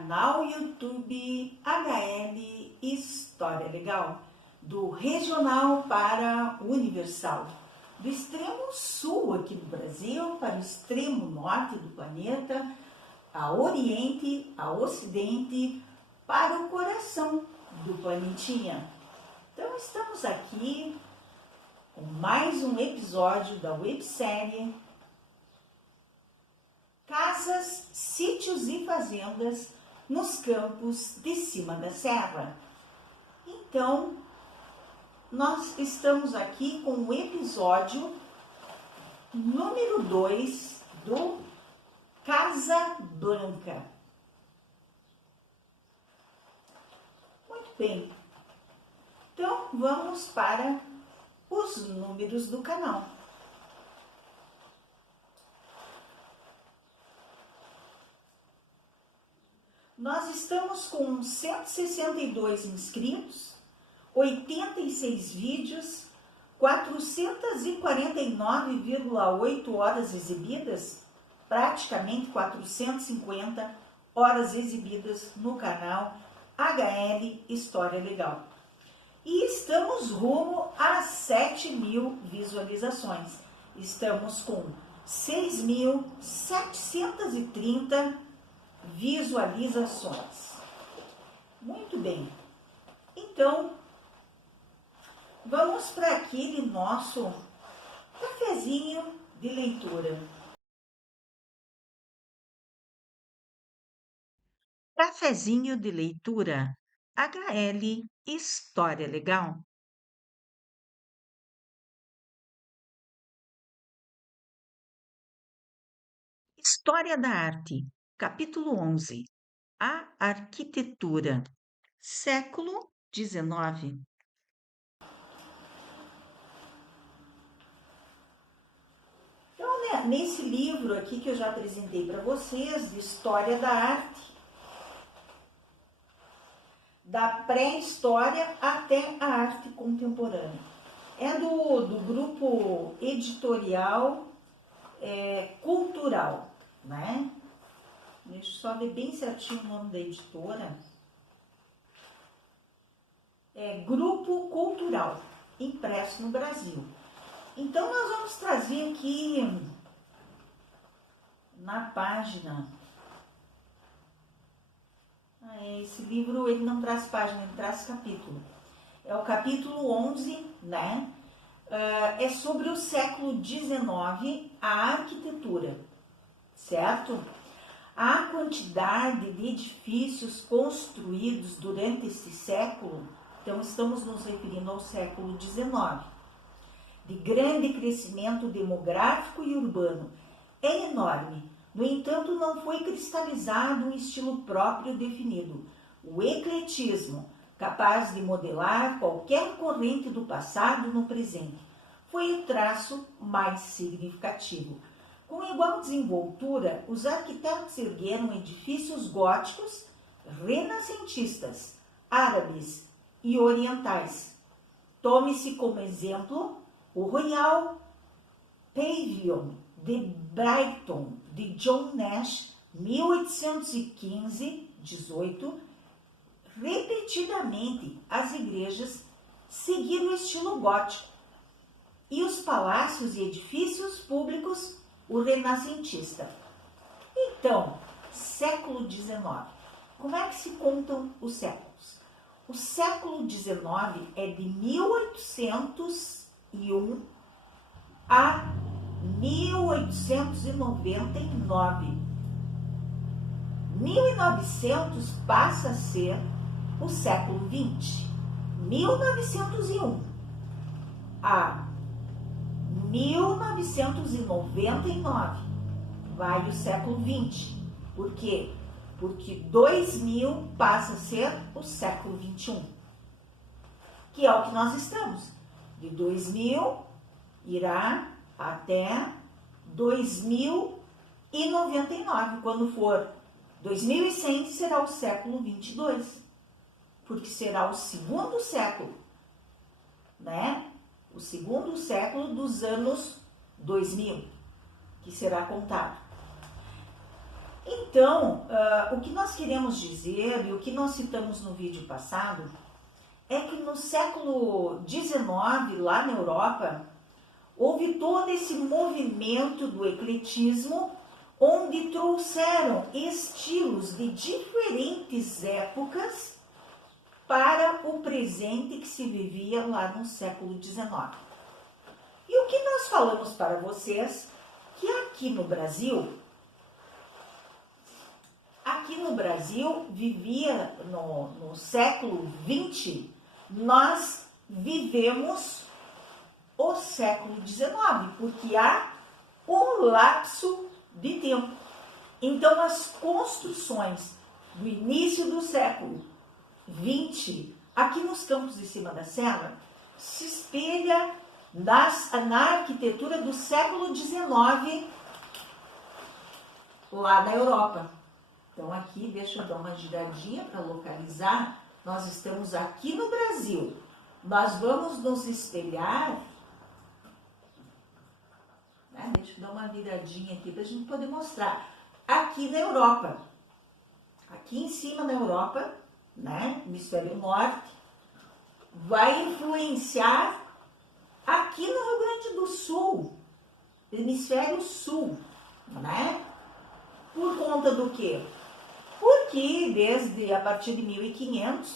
canal YouTube HL História Legal, do regional para o universal, do extremo sul aqui do Brasil para o extremo norte do planeta, a oriente, a ocidente, para o coração do planetinha. Então estamos aqui com mais um episódio da websérie Casas, Sítios e Fazendas nos Campos de Cima da Serra. Então, nós estamos aqui com o episódio número 2 do Casa Blanca. Muito bem. Então, vamos para os números do canal. Nós estamos com 162 inscritos, 86 vídeos, 449,8 horas exibidas, praticamente 450 horas exibidas no canal HL História Legal. E estamos rumo a 7.000 visualizações. Estamos com 6.730 visualizações. Muito bem. Então, vamos para aquele nosso cafezinho de leitura. Cafezinho de leitura HL História Legal. História da Arte, capítulo 11. A Arquitetura, século XIX. Então, né, nesse livro aqui que eu já apresentei para vocês, de História da Arte, da pré-história até a arte contemporânea. É do grupo editorial cultural, né? Deixa eu só ver bem certinho o nome da editora. É Grupo Cultural, impresso no Brasil. Então, nós vamos trazer aqui na página. Esse livro, ele não traz página, ele traz capítulo. É o capítulo 11, né? É sobre o século XIX, a arquitetura, certo? A quantidade de edifícios construídos durante esse século, então estamos nos referindo ao século XIX, de grande crescimento demográfico e urbano, é enorme. No entanto, não foi cristalizado um estilo próprio definido, o ecletismo, capaz de modelar qualquer corrente do passado no presente, foi o traço mais significativo. Com igual desenvoltura, os arquitetos ergueram edifícios góticos, renascentistas, árabes e orientais. Tome-se como exemplo o Royal Pavilion de Brighton, de John Nash, 1815-18. Repetidamente, as igrejas seguiram o estilo gótico e os palácios e edifícios públicos o renascentista. Então, século XIX. Como é que se contam os séculos? O século XIX é de 1801 a 1899. 1900 passa a ser o século XX. 1901 a 1999 vai o século XX. Por quê? Porque 2000 passa a ser o século XXI, que é o que nós estamos. De 2000 irá até 2099. Quando for 2100, será o século 22, porque será o segundo século, né? O segundo século dos anos 2000, que será contado. Então, o que nós queremos dizer e o que nós citamos no vídeo passado é que no século XIX, lá na Europa, houve todo esse movimento do ecletismo, onde trouxeram estilos de diferentes épocas para o presente que se vivia lá no século XIX. E o que nós falamos para vocês, que aqui no Brasil vivia no século XX, nós vivemos o século XIX, porque há um lapso de tempo. Então, as construções do início do século XX, aqui nos Campos de Cima da Serra, se espelha na arquitetura do século XIX lá na Europa. Então, aqui, deixa eu dar uma giradinha para localizar. Nós estamos aqui no Brasil. Nós vamos nos espelhar. Deixa eu dar uma viradinha aqui para a gente poder mostrar. Aqui na Europa. Aqui em cima na Europa, né? Hemisfério Norte, vai influenciar aqui no Rio Grande do Sul, Hemisfério Sul, né? Por conta do quê? Porque a partir de 1500,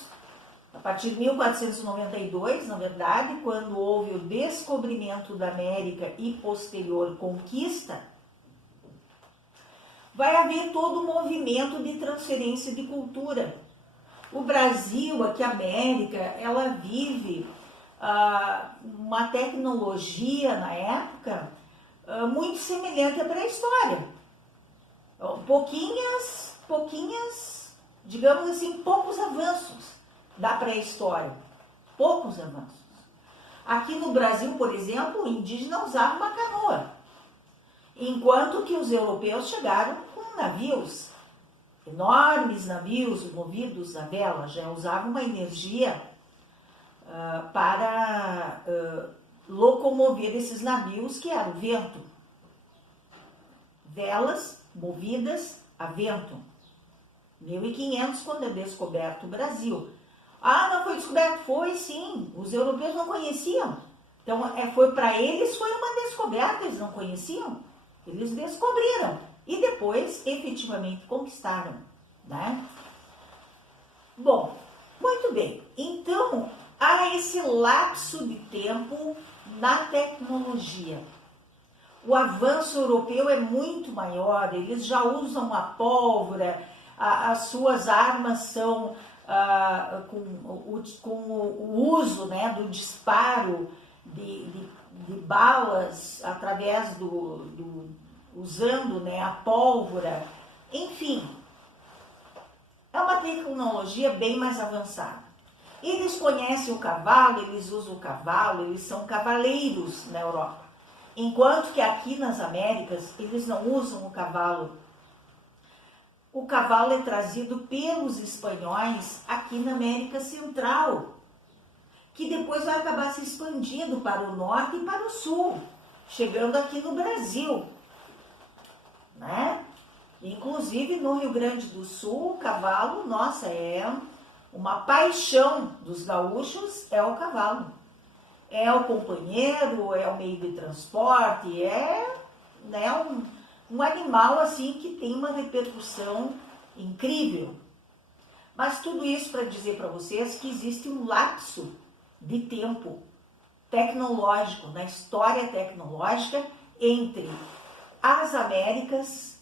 a partir de 1492, na verdade, quando houve o descobrimento da América e posterior conquista, vai haver todo um movimento de transferência de cultura. O Brasil, aqui a América, ela vive uma tecnologia na época muito semelhante à pré-história. Pouquinhas, digamos assim, poucos avanços da pré-história. Poucos avanços. Aqui no Brasil, por exemplo, o indígena usava uma canoa, enquanto que os europeus chegaram com navios, enormes navios movidos a vela, já usavam uma energia para locomover esses navios, que era o vento. Velas movidas a vento. 1500, quando é descoberto o Brasil. Não foi descoberto? Foi sim, os europeus não conheciam. Então, para eles foi uma descoberta, eles não conheciam. Eles descobriram e depois efetivamente conquistaram, né? Bom, muito bem. Então, há esse lapso de tempo na tecnologia. O avanço europeu é muito maior, eles já usam a pólvora, as suas armas são com o uso, né, do disparo de balas através usando, né, a pólvora. Enfim, é uma tecnologia bem mais avançada. Eles conhecem o cavalo, eles usam o cavalo, eles são cavaleiros na Europa. Enquanto que aqui nas Américas, eles não usam o cavalo. O cavalo é trazido pelos espanhóis aqui na América Central, que depois vai acabar se expandindo para o norte e para o sul, chegando aqui no Brasil, né? Inclusive no Rio Grande do Sul, o cavalo, nossa, é uma paixão dos gaúchos, é o cavalo. É o companheiro, é o meio de transporte, né, um animal assim que tem uma repercussão incrível. Mas tudo isso para dizer para vocês que existe um lapso de tempo tecnológico, na história tecnológica, entre as Américas,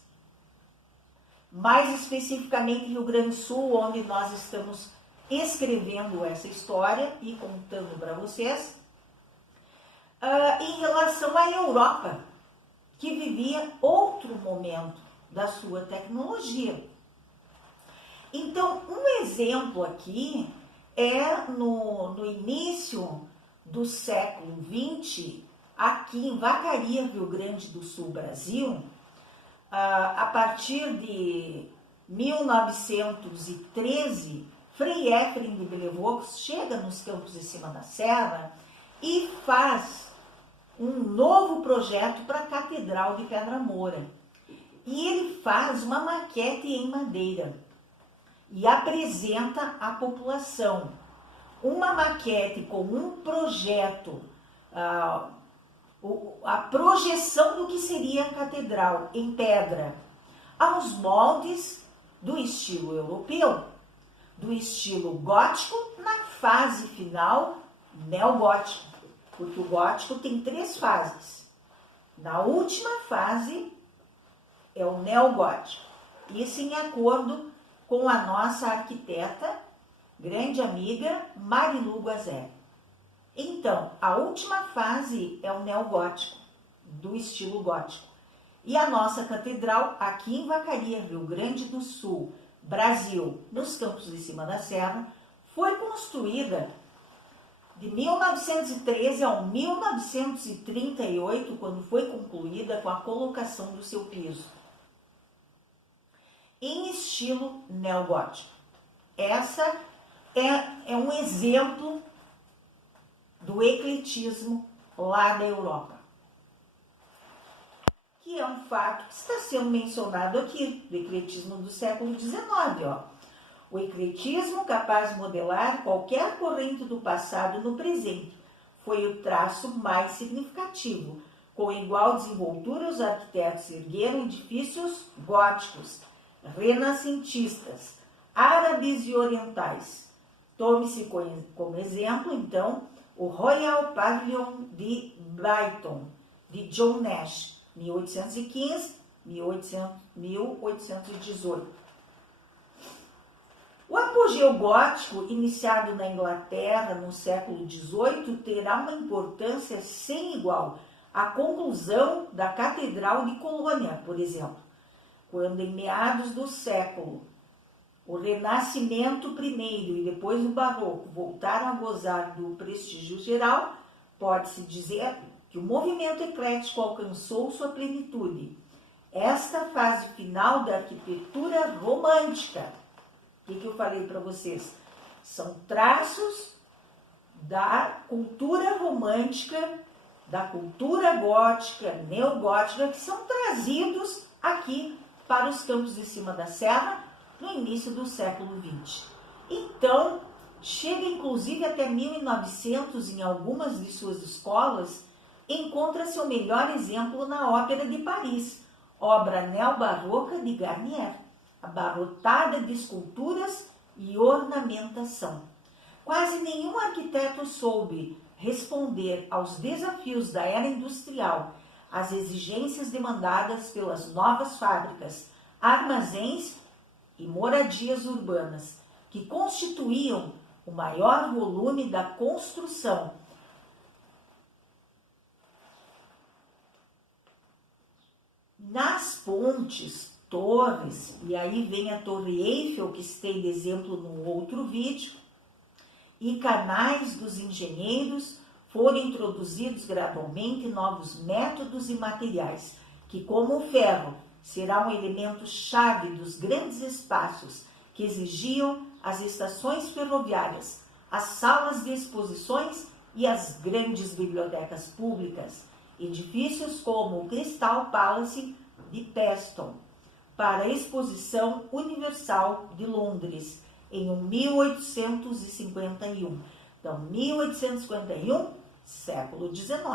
mais especificamente Rio Grande do Sul, onde nós estamos escrevendo essa história e contando para vocês, em relação à Europa, que vivia outro momento da sua tecnologia. Então, um exemplo aqui é no início do século XX, aqui em Vacaria, Rio Grande do Sul, Brasil, a partir de 1913, Frei Éfrem de Bellevaux chega nos Campos de Cima da Serra e faz um novo projeto para a Catedral de Pedra Moura. e ele faz uma maquete em madeira e apresenta à população uma maquete com um projeto, a projeção do que seria a catedral em pedra, aos moldes do estilo europeu, do estilo gótico na fase final neogótico, porque o gótico tem 3 fases. Na última fase é o neogótico, isso em acordo com a nossa arquiteta, grande amiga Marilu Guazelli. Então, a última fase é o neogótico, do estilo gótico. E a nossa catedral, aqui em Vacaria, Rio Grande do Sul, Brasil, nos Campos de Cima da Serra, foi construída de 1913 ao 1938, quando foi concluída com a colocação do seu piso, em estilo neogótico. Essa é um exemplo do ecletismo lá da Europa, que é um fato que está sendo mencionado aqui, do ecletismo do século XIX. O ecletismo, capaz de modelar qualquer corrente do passado no presente, foi o traço mais significativo. Com igual desenvoltura, os arquitetos ergueram edifícios góticos, renascentistas, árabes e orientais. Tome-se como exemplo, então, o Royal Pavilion de Brighton, de John Nash, 1815-1818. O apogeu gótico, iniciado na Inglaterra no século XVIII, terá uma importância sem igual. A conclusão da Catedral de Colônia, por exemplo, quando em meados do século o Renascimento primeiro e depois o Barroco voltaram a gozar do prestígio geral, pode-se dizer que o movimento eclético alcançou sua plenitude. Esta fase final da arquitetura romântica, o que eu falei para vocês? São traços da cultura romântica, da cultura gótica, neogótica, que são trazidos aqui para os Campos de Cima da Serra no início do século XX. Então, chega inclusive até 1900, em algumas de suas escolas, encontra seu melhor exemplo na Ópera de Paris, obra neobarroca de Garnier, abarrotada de esculturas e ornamentação. Quase nenhum arquiteto soube responder aos desafios da era industrial, às exigências demandadas pelas novas fábricas, armazéns e moradias urbanas, que constituíam o maior volume da construção. Nas pontes, torres, e aí vem a Torre Eiffel, que se tem de exemplo no outro vídeo, e canais dos engenheiros, foram introduzidos gradualmente novos métodos e materiais, que, como o ferro, será um elemento chave dos grandes espaços que exigiam as estações ferroviárias, as salas de exposições e as grandes bibliotecas públicas, edifícios como o Crystal Palace de Preston, para a Exposição Universal de Londres, em 1851. Então, 1851, século XIX.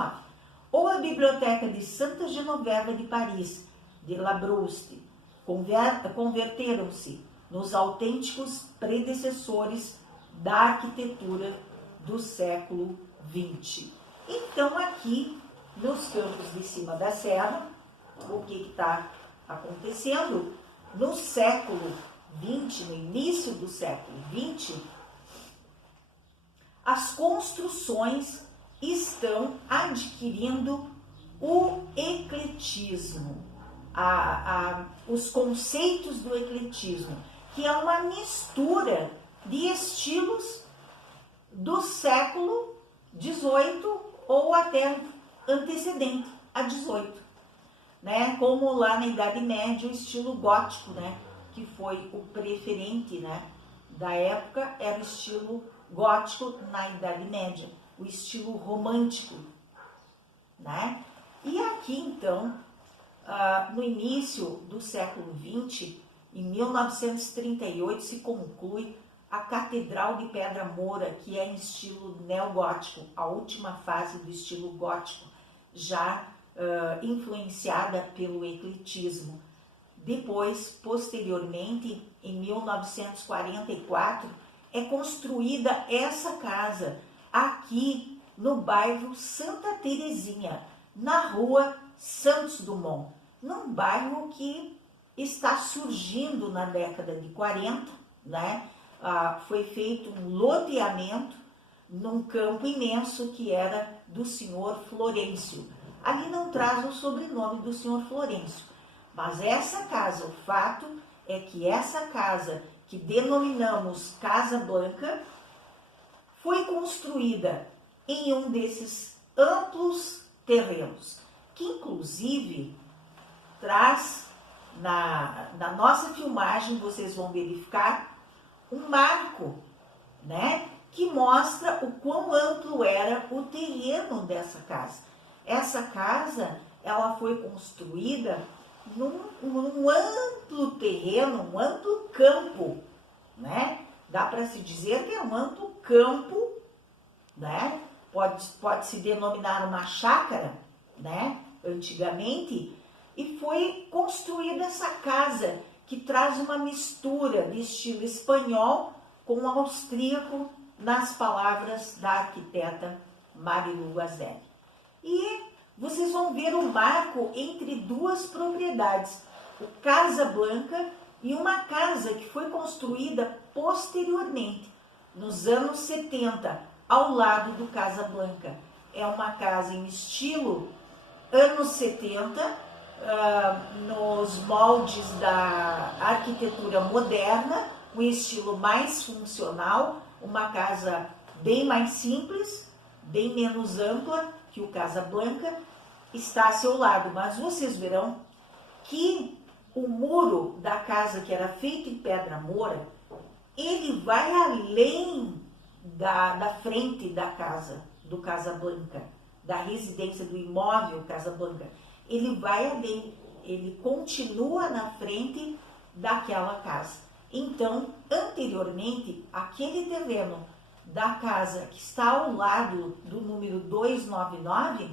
Ou a Biblioteca de Santa Genoveva de Paris, de Labrouste, converteram-se nos autênticos predecessores da arquitetura do século XX. Então, aqui, nos Campos de Cima da Serra, o que está acontecendo? No século XX, no início do século XX, as construções estão adquirindo o ecletismo, os conceitos do ecletismo, que é uma mistura de estilos do século XVIII ou até antecedente a XVIII, né? Como lá na Idade Média o estilo gótico, né? Que foi o preferente, né? Da época era o estilo gótico na Idade Média, o estilo romântico, né? E aqui então no início do século XX, em 1938, se conclui a Catedral de Pedra Moura, que é em estilo neogótico, a última fase do estilo gótico, já influenciada pelo ecletismo. Depois, posteriormente, em 1944, é construída essa casa aqui no bairro Santa Terezinha, na rua Santos Dumont, num bairro que está surgindo na década de 40, né? Foi feito um loteamento num campo imenso que era do senhor Florencio. Ali não traz o sobrenome do senhor Florencio, mas essa casa, o fato é que essa casa, que denominamos Casa Blanca, foi construída em um desses amplos terrenos, que inclusive traz, na nossa filmagem, vocês vão verificar, um marco, né, que mostra o quão amplo era o terreno dessa casa. Essa casa, ela foi construída num amplo terreno, um amplo campo, né? Dá para se dizer que é um amplo campo, né? Pode se denominar uma chácara, né? Antigamente, e foi construída essa casa que traz uma mistura de estilo espanhol com austríaco nas palavras da arquiteta Marilu Guazelli. E vocês vão ver o marco entre duas propriedades, o Casa Blanca e uma casa que foi construída posteriormente, nos anos 70, ao lado do Casa Blanca. É uma casa em estilo anos 70, nos moldes da arquitetura moderna, um estilo mais funcional, uma casa bem mais simples, bem menos ampla que o Casa Blanca, está a seu lado. Mas vocês verão que o muro da casa, que era feito em pedra moura, ele vai além da frente da casa, do Casa Blanca, da residência, do imóvel Casa Blanca. Ele vai além, ele continua na frente daquela casa. Então, anteriormente, aquele terreno da casa que está ao lado do número 299,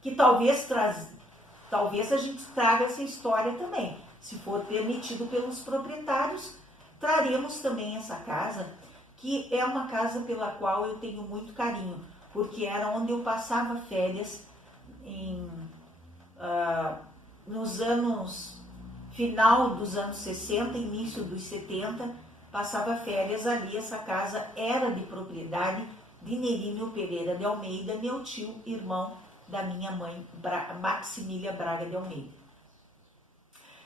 que talvez a gente traga essa história também. Se for permitido pelos proprietários, traremos também essa casa, que é uma casa pela qual eu tenho muito carinho, porque era onde eu passava férias nos anos, final dos anos 60, início dos 70, passava férias ali. Essa casa era de propriedade de Nerínio Pereira de Almeida, meu tio, irmão da minha mãe, Maximília Braga de Almeida.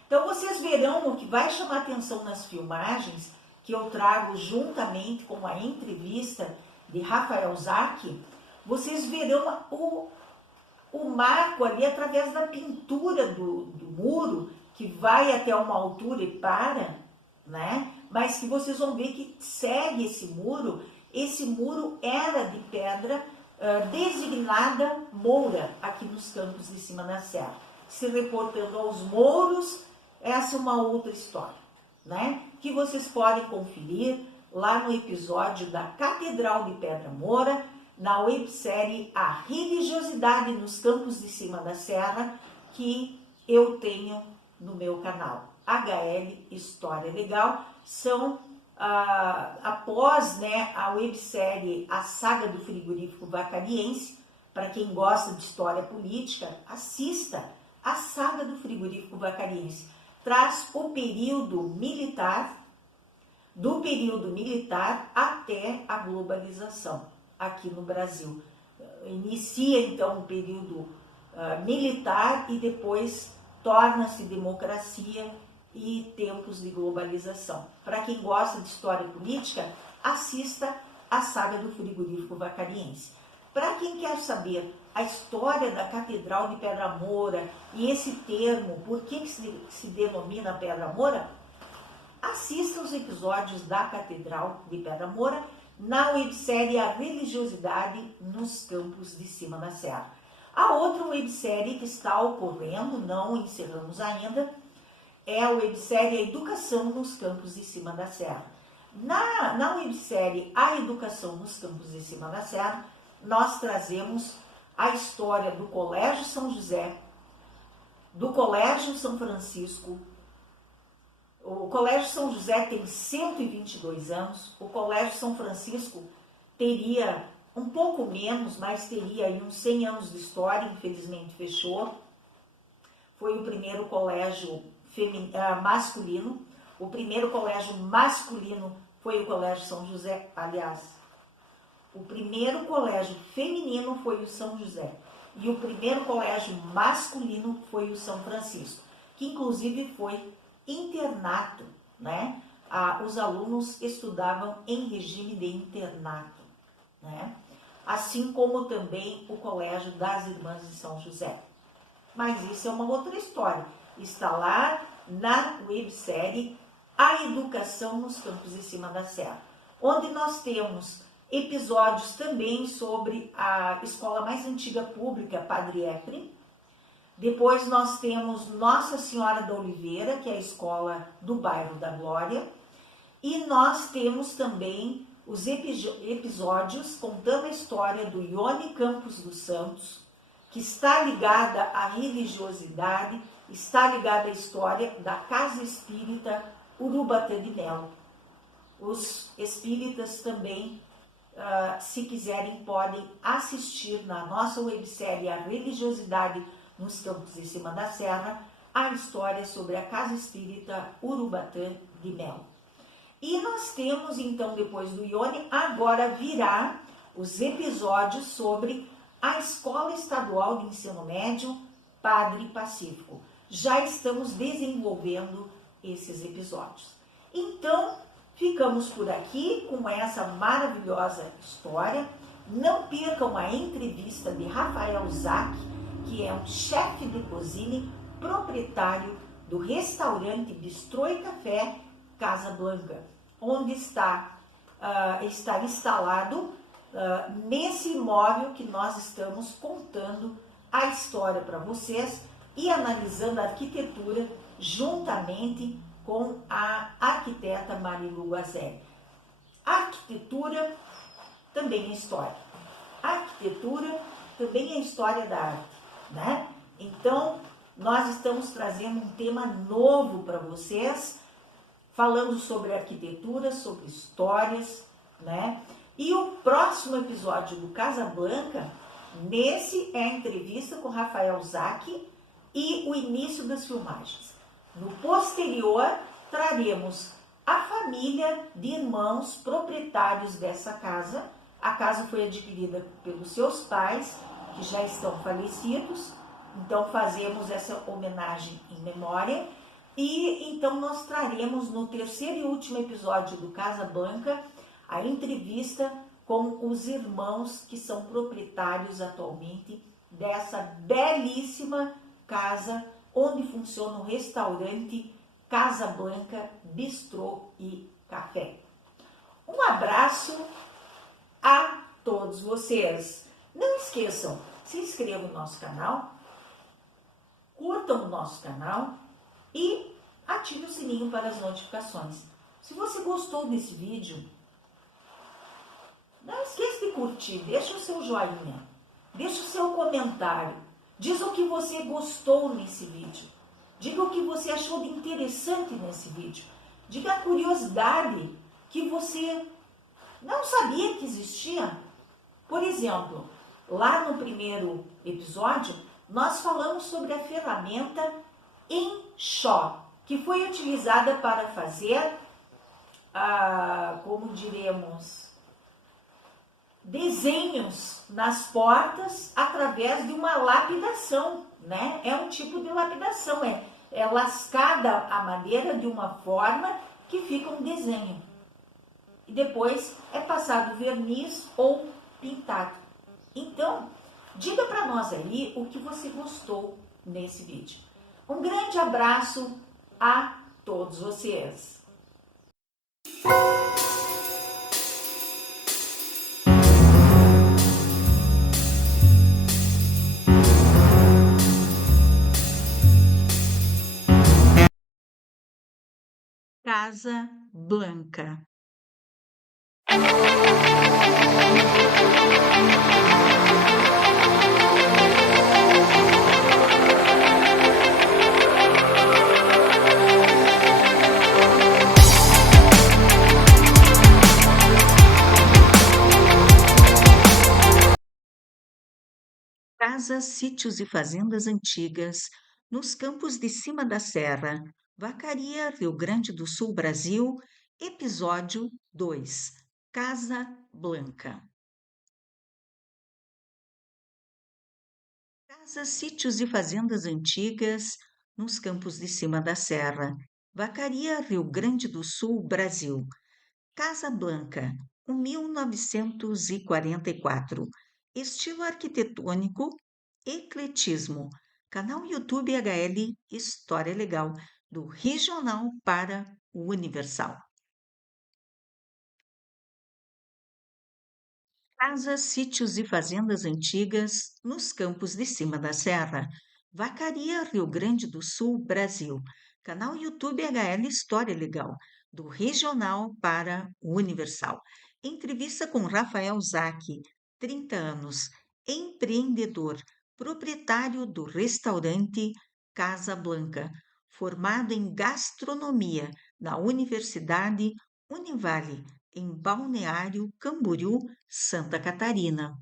Então vocês verão o que vai chamar atenção nas filmagens, que eu trago juntamente com a entrevista de Rafael Zacchi. Vocês verão o marco ali através da pintura do muro, que vai até uma altura e para, né? Mas que vocês vão ver que segue esse muro. Esse muro era de pedra designada moura, aqui nos campos de cima da serra. Se reportando aos mouros, essa é uma outra história, né? Que vocês podem conferir lá no episódio da Catedral de Pedra Moura, na websérie A Religiosidade nos Campos de Cima da Serra, que eu tenho no meu canal. HL História Legal. São, após, né, a websérie A Saga do Frigorífico Vacariense, para quem gosta de história política, assista A Saga do Frigorífico Vacariense. Traz o período militar, do período militar até a globalização aqui no Brasil. Inicia então o período militar e depois torna-se democracia e tempos de globalização. Para quem gosta de história política, assista A Saga do Frigorífico Vacariense. Para quem quer saber a história da Catedral de Pedra Moura e esse termo, por que se denomina Pedra Moura, assista os episódios da Catedral de Pedra Moura na websérie A Religiosidade nos Campos de Cima da Serra. A outra websérie que está ocorrendo, não encerramos ainda, é a websérie A Educação nos Campos de Cima da Serra. Na websérie A Educação nos Campos de Cima da Serra, nós trazemos a história do Colégio São José, do Colégio São Francisco. O Colégio São José tem 122 anos, o Colégio São Francisco teria um pouco menos, mas teria aí uns 100 anos de história, infelizmente fechou. Foi o primeiro colégio masculino. O primeiro colégio masculino foi o Colégio São José. Aliás, o primeiro colégio feminino foi o São José. E o primeiro colégio masculino foi o São Francisco, que inclusive foi internato, né? Os alunos estudavam em regime de internato, né? Assim como também o Colégio das Irmãs de São José. Mas isso é uma outra história. Está lá na websérie A Educação nos Campos de Cima da Serra, onde nós temos episódios também sobre a escola mais antiga pública, Padre Epre. Depois nós temos Nossa Senhora da Oliveira, que é a escola do bairro da Glória. E nós temos também os episódios contando a história do Ione Campos dos Santos, que está ligada à religiosidade, está ligada à história da Casa Espírita Urubatã de Melo. Os espíritas também, se quiserem, podem assistir na nossa websérie A Religiosidade nos Campos de Cima da Serra, a história sobre a Casa Espírita Urubatã de Melo. E nós temos, então, depois do Ione, agora virá os episódios sobre a Escola Estadual de Ensino Médio Padre Pacífico. Já estamos desenvolvendo esses episódios. Então, ficamos por aqui com essa maravilhosa história. Não percam a entrevista de Rafael Zac, que é um chefe de cozinha, proprietário do restaurante Bistrô e Café Casa Blanca, onde está instalado nesse imóvel que nós estamos contando a história para vocês e analisando a arquitetura juntamente com a arquiteta Marilu Guazelli. A arquitetura também é história. A arquitetura também é história da arte, né? Então, nós estamos trazendo um tema novo para vocês, falando sobre arquitetura, sobre histórias, né? E o próximo episódio do Casa Blanca, nesse é a entrevista com Rafael Zac e o início das filmagens. No posterior, traremos a família de irmãos proprietários dessa casa. A casa foi adquirida pelos seus pais, que já estão falecidos, então fazemos essa homenagem em memória. E então nós traremos no terceiro e último episódio do Casa Blanca a entrevista com os irmãos que são proprietários atualmente dessa belíssima casa onde funciona o restaurante Casa Blanca Bistrô e Café. Um abraço a todos vocês. Não esqueçam, se inscrevam no nosso canal, curtam o nosso canal e ative o sininho para as notificações. Se você gostou desse vídeo, não esqueça de curtir, deixa o seu joinha, deixa o seu comentário, diz o que você gostou nesse vídeo, diga o que você achou de interessante nesse vídeo, diga a curiosidade que você não sabia que existia. Por exemplo, lá no primeiro episódio, nós falamos sobre a ferramenta Enxó, que foi utilizada para fazer, como diremos, desenhos nas portas através de uma lapidação, né? É um tipo de lapidação, é lascada a madeira de uma forma que fica um desenho. E depois é passado verniz ou pintado. Então, diga para nós aí o que você gostou nesse vídeo. Um grande abraço a todos vocês. Casa Blanca. Casas, sítios e fazendas antigas nos campos de cima da serra, Vacaria, Rio Grande do Sul, Brasil, episódio 2, Casa Blanca. Casas, sítios e fazendas antigas nos campos de cima da serra, Vacaria, Rio Grande do Sul, Brasil. Casa Blanca, 1944. Estilo arquitetônico, ecletismo. Canal YouTube HL História Legal, do regional para o universal. Casas, sítios e fazendas antigas nos campos de cima da serra. Vacaria, Rio Grande do Sul, Brasil. Canal YouTube HL História Legal, do regional para o universal. Entrevista com Rafael Zacchi, 30 anos, empreendedor, proprietário do restaurante Casa Blanca, formado em gastronomia na Universidade Univale, em Balneário Camboriú, Santa Catarina.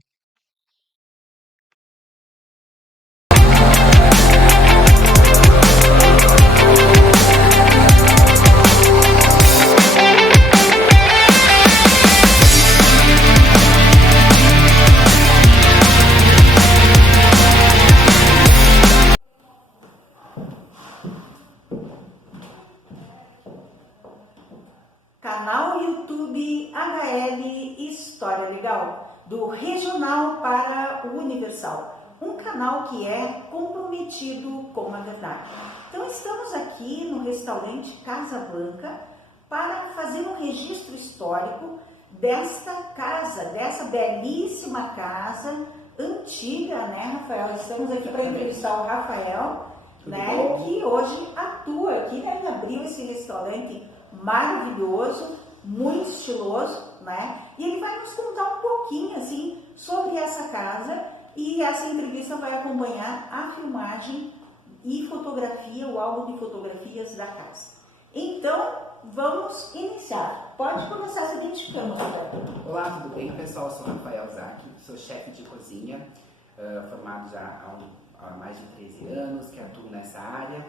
Canal YouTube HL História Legal, do regional para o universal. Um canal que é comprometido com a verdade. Então estamos aqui no restaurante Casa Blanca para fazer um registro histórico desta casa, dessa belíssima casa antiga, né, Rafael? Estamos aqui para entrevistar o Rafael, né, que hoje atua aqui, né, ele abriu esse restaurante maravilhoso, muito estiloso, né? E ele vai nos contar um pouquinho, assim, sobre essa casa, e essa entrevista vai acompanhar a filmagem e fotografia, o álbum de fotografias da casa. Então, vamos iniciar. Pode começar se identificando, Rafael. Olá, tudo bem, pessoal? Eu sou Rafael Zacchi, sou chefe de cozinha, formado já há mais de 13 anos, que atuo nessa área.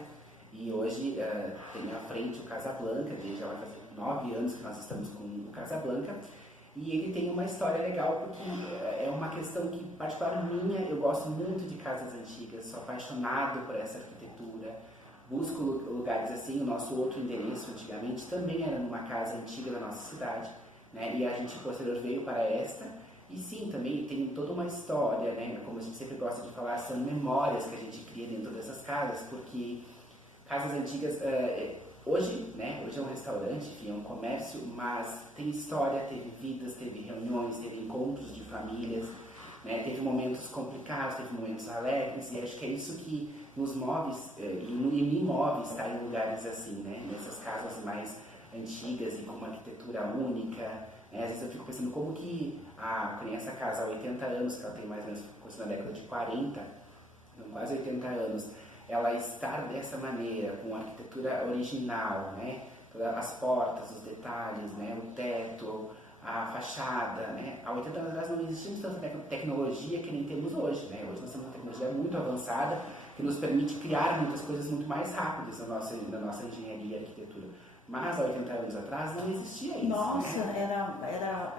E hoje tenho à frente o Casa Blanca, desde já vai fazer 9 anos que nós estamos com o Casa Blanca. E ele tem uma história legal, porque é uma questão que, particular minha, eu gosto muito de casas antigas, sou apaixonado por essa arquitetura, busco lugares assim. O nosso outro endereço, antigamente, também era numa casa antiga da nossa cidade, né? E a gente, posterior, veio para esta. E sim, também tem toda uma história, né? Como a gente sempre gosta de falar, são memórias que a gente cria dentro dessas casas, porque casas antigas, hoje, né, hoje é um restaurante, enfim, é um comércio, mas tem história, teve vidas, teve reuniões, teve encontros de famílias, né, teve momentos complicados, teve momentos alegres, e acho que é isso que nos move e me move estar em lugares assim, né, nessas casas mais antigas e com uma arquitetura única, né. Às vezes eu fico pensando como que essa casa há 80 anos, que ela tem mais ou menos na década de 40, quase 80 anos, ela estar dessa maneira, com a arquitetura original, né? As portas, os detalhes, né? O teto, a fachada, né? Há 80 anos atrás não existia tanta tecnologia que nem temos hoje, né? Hoje nós temos uma tecnologia muito avançada que nos permite criar muitas coisas muito mais rápidas na nossa engenharia e arquitetura. Mas há 80 anos atrás não existia isso. Nossa, né?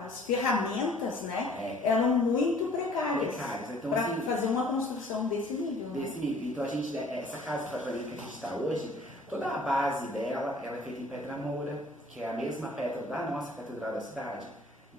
as ferramentas, né, eram muito precárias. Então, para assim, fazer uma construção desse nível. Né? Desse nível. Então essa casa praticamente que a gente está hoje, toda a base dela, ela é feita em pedra moura, que é a mesma pedra da nossa catedral da cidade.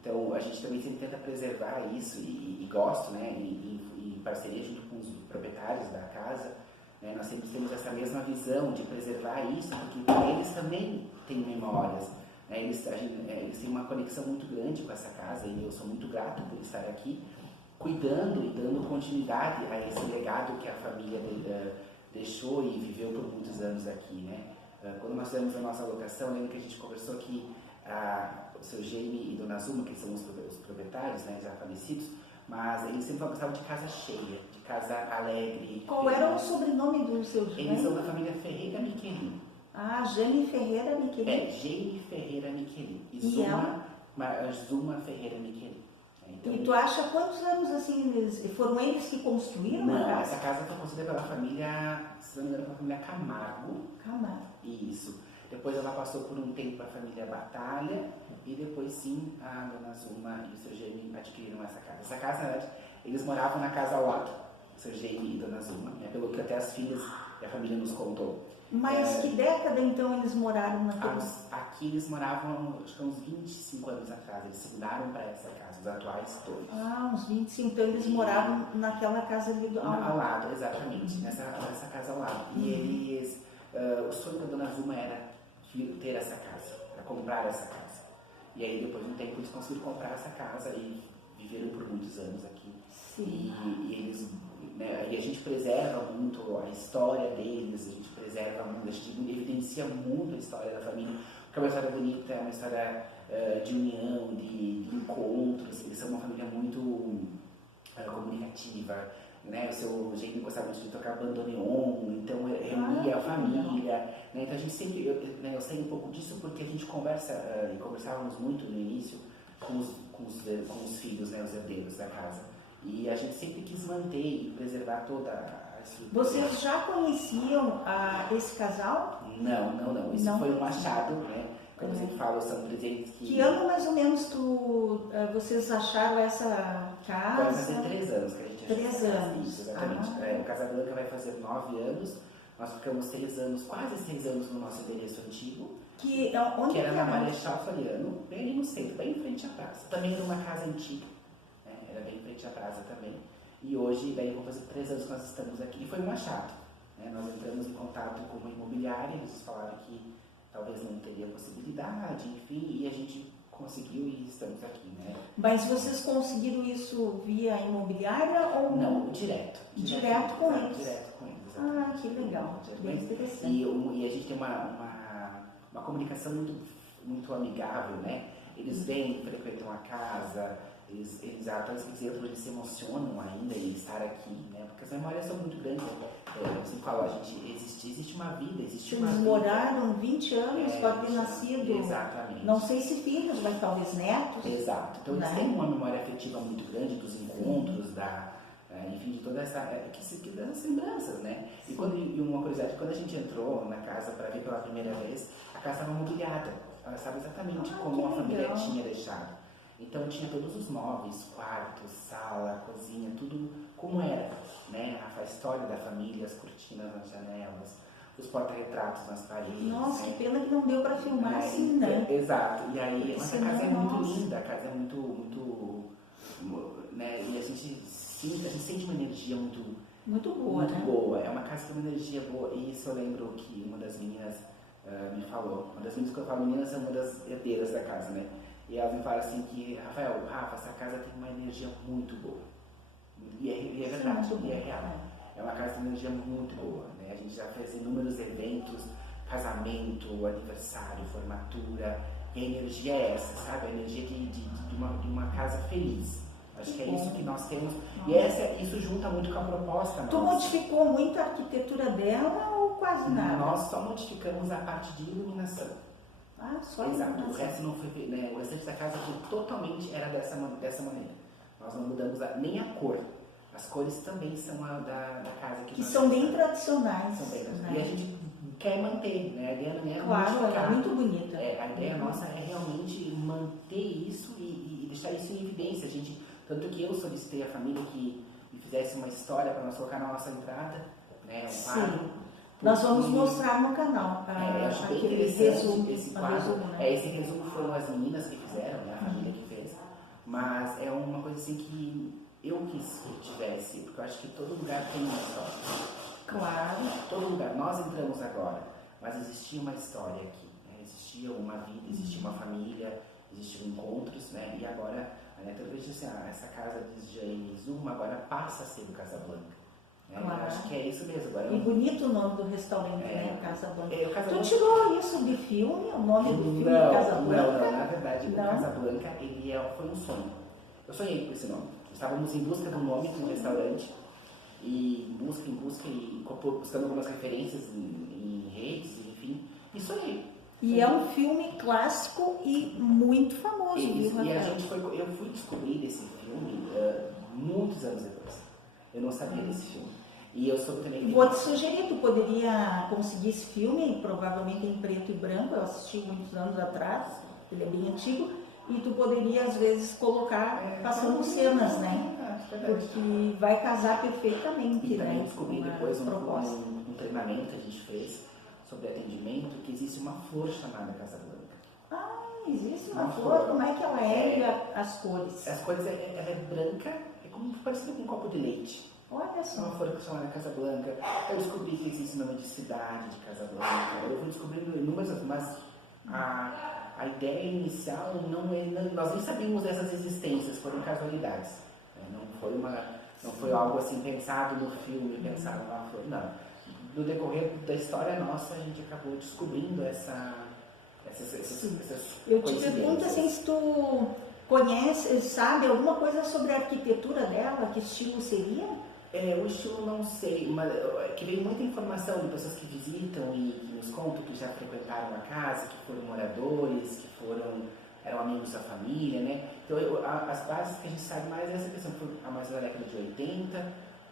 Então a gente também sempre tenta preservar isso e gosto, né, em parceria junto com os proprietários da casa. Né, nós sempre temos essa mesma visão de preservar isso, porque eles também têm memórias. Né, eles têm uma conexão muito grande com essa casa e eu sou muito grato por estar aqui, cuidando e dando continuidade a esse legado que a família deixou e viveu por muitos anos aqui. Né? Quando nós fizemos a nossa locação, lembro que a gente conversou que o seu Jaime e Dona Zuma, que são os proprietários, né, já falecidos, mas eles sempre gostavam de casa cheia, de casa alegre. Qual era o sobrenome do seu Jaime? Eles são da família Ferreira Miquelin. Ah, Jaime Ferreira Miquelin. Jaime Ferreira Miquelin. E ela? Zuma Ferreira Miquelin. Então, E tu acha quantos anos assim foram eles que construíram não, a casa? essa casa foi construída pela família, se não me engano, pela família Camargo. Camargo. Isso. Depois ela passou por um tempo para a família Batalha e depois sim a Dona Zuma e o seu Jaime adquiriram essa casa. Essa casa, na verdade, eles moravam na casa ao lado, o seu Jaime e Dona Zuma, né, pelo que até as filhas e a família nos contou. Mas que década então eles moraram naquele? Aqui eles moravam, acho que uns 25 anos atrás, eles se mudaram para essa casa, os atuais todos. Ah, uns 25, então eles moravam naquela casa ali ao lado, exatamente, nessa casa ao lado. E eles, o sonho da Dona Zuma era ter essa casa, para comprar essa casa. E aí depois de um tempo eles conseguiram comprar essa casa e viveram por muitos anos aqui. Sim. E eles, né, e a gente preserva muito a história deles, a gente preserva muito, a gente evidencia muito a história da família, porque é uma história bonita, é uma história de união, de encontros. Eles são uma família muito comunicativa, né? O seu Jaime gostava muito de tocar bandoneon, então reunia a família, né? Então a gente sempre, eu sei um pouco disso porque a gente conversa, e conversávamos muito no início com os filhos, né, os herdeiros da casa, e a gente sempre quis manter e preservar toda a estrutura. Vocês já conheciam esse casal? Não. Isso não foi um achado, né? Como eu sempre falo, são presentes que... Que ano mais ou menos vocês acharam essa casa? Vai fazer 3 anos que a gente achou. 3 anos. Isso, exatamente. O Casablanca vai fazer 9 anos. Nós ficamos 6 anos, quase 6 anos no nosso endereço antigo. Onde que era na Marechal Floriano, bem ali no centro, bem em frente à praça. Também era uma casa antiga, né? Era bem em frente à praça também. E hoje, daí vão fazer 3 anos que nós estamos aqui. E foi um achado, né? Nós entramos em contato com uma imobiliária, eles falaram que talvez não teria possibilidade, enfim, e a gente conseguiu e estamos aqui, né? Mas vocês conseguiram isso via imobiliária ou não? Direto com eles. Direto com eles. Ah, que legal, bem interessante. E a gente tem uma comunicação muito amigável, né? Eles vêm, frequentam a casa, eles se emocionam ainda em estar aqui, né? Porque as memórias são muito grandes. Você falou, existe uma vida, existe uma vida. Eles moraram 20 anos, pode ter nascido. Exatamente. Não sei se filhos, mas talvez netos. Exato. Então eles têm uma memória afetiva muito grande dos encontros, enfim, de toda essa das lembranças, né? E uma curiosidade, quando a gente entrou na casa para ver pela primeira vez, a casa estava mobiliada. Ela sabe exatamente como a família tinha deixado. Então tinha todos os móveis, quarto, sala, cozinha, tudo como era, né? A história da família, as cortinas nas janelas, os porta-retratos nas paredes. Nossa, né? Que pena que não deu para filmar assim, né? Exato. E aí, essa casa é muito linda, a casa é muito, né? E a gente sente uma energia muito boa, muito né? boa. É uma casa com uma energia boa. E isso eu lembro que uma das meninas me falou. Uma das meninas que eu falo, meninas são uma das herdeiras da casa, né? E elas me falam assim que, Rafa, essa casa tem uma energia muito boa. E é verdade, e é real. É uma casa de energia muito boa, né? A gente já fez inúmeros eventos, casamento, aniversário, formatura. E a energia é essa, sabe? A energia de uma casa feliz. Acho que é isso que nós temos. E isso junta muito com a proposta nossa. Tu modificou muito a arquitetura dela ou quase nada? Nós só modificamos a parte de iluminação. Só exato. O resto não foi, né? O restante da casa totalmente era dessa maneira. Nós não mudamos nem a cor. As cores também são da casa que são bem tradicionais. São bem tradicionais. E a gente quer manter, né? A ideia não é claro, é muito bonita. A ideia nossa é realmente manter isso e deixar isso em evidência. Tanto que eu solicitei à família que me fizesse uma história para nós colocar na nossa entrada, né? Sim. Nós vamos mostrar no canal. Acho bem interessante esse quadro. Né? Esse resumo foram as meninas que fizeram, né? A família que fez. Mas é uma coisa assim que eu quis que tivesse, porque eu acho que todo lugar tem uma história. Claro. Todo lugar. Nós entramos agora, mas existia uma história aqui. Né? Existia uma vida, existia uma família, existiam encontros, né? E agora, talvez assim, essa casa de Jaime Zuma agora passa a ser o Casablanca. Né? Claro. Eu acho que é isso mesmo. Agora, E bonito o nome do restaurante, É. né? Casablanca. o Tu Casablanca... tirou isso de filme, o nome do filme Não, Casablanca? na verdade, Não. o Casablanca, foi um sonho. Eu sonhei com esse nome. Estávamos em busca do nome do restaurante, e em busca, e buscando algumas referências em redes, enfim, e sonhei. E é um filme clássico e muito famoso, viu, E Rafael? eu fui descobrir esse filme muitos anos depois. Eu não sabia desse filme. E eu soube também que... Vou te sugerir, tu poderia conseguir esse filme, provavelmente em preto e branco, eu assisti muitos anos atrás, ele é bem antigo, e tu poderia às vezes colocar passando cenas, né? Porque vai casar perfeitamente, E também né? descobri com a depois proposta. um treinamento que a gente fez sobre atendimento, que existe uma flor chamada Casablanca. Ah, existe uma Uma flor, flor. como é que ela é, e as cores? As cores, ela é branca, é como parecido com um copo de leite. Olha É uma só. flor chamada Casablanca. Eu descobri que existe o nome de cidade de Casablanca. Eu fui descobrindo inúmeras, mas a ideia inicial nós nem sabíamos dessas existências, foram casualidades. Não foi algo assim pensado no filme, pensado na flor, não. No decorrer da história nossa, a gente acabou descobrindo essas Eu te pergunto assim, se tu conhece, sabe alguma coisa sobre a arquitetura dela, que estilo seria? O estilo não sei, mas que veio muita informação de pessoas que visitam e que nos contam que já frequentaram a casa, que foram moradores, que eram amigos da família, né? Então as bases que a gente sabe mais é essa questão, foi a mais da década de 80,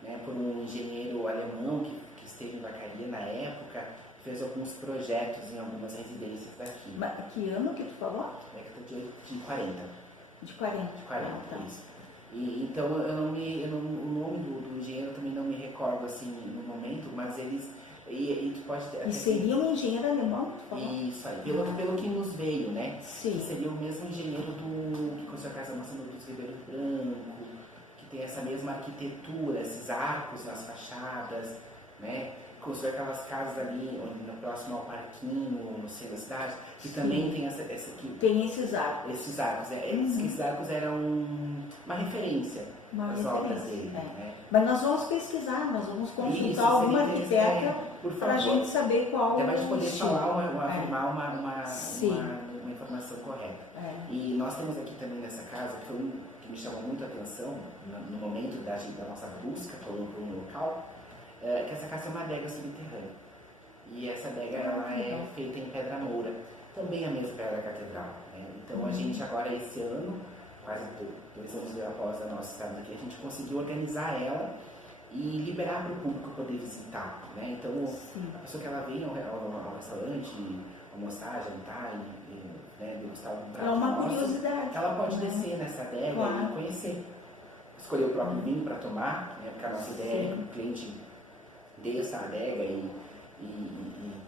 né, por um engenheiro alemão que esteve em Vacaria na época, fez alguns projetos em algumas residências daqui. Mas que ano que tu falou? Década de 40. De 40. De 40, tá. isso. E, então o nome do engenheiro também não me recordo assim no momento, mas eles. Tu pode ter, E seria um engenheiro alemão que tu falou? Isso aí, pelo que nos veio, né? Sim. Seria o mesmo engenheiro que construiu a Casa Maçã dos Ribeiro Branco, que tem essa mesma arquitetura, esses arcos nas fachadas, né? Construiu aquelas casas ali próximo ao parquinho, no centro da cidade, que também tem essa aqui. Tem esses arcos. Esses arcos, esses arcos eram uma referência às obras dele. Né? Mas nós vamos pesquisar, nós vamos consultar Isso, alguma seria arquiteta por para a favor. gente saber qual Até mais de poder estilo. afirmar uma informação correta. É. E nós temos aqui também nessa casa, que foi um que me chamou muito a atenção no momento da nossa busca por um local, que essa casa é uma adega subterrânea. E essa adega ela é feita em pedra moura, também a mesma pedra da catedral. Né? Então a gente agora esse ano, quase 2 anos após a nossa estada aqui, a gente conseguiu organizar ela e liberar para o público poder visitar. Né? Então a pessoa que ela vem ao restaurante, almoçar, jantar e degustar um prato É uma nosso, curiosidade. ela pode descer nessa adega Claro. e conhecer. Escolher o próprio vinho para tomar, né? Porque a nossa ideia é que o cliente desça a adega e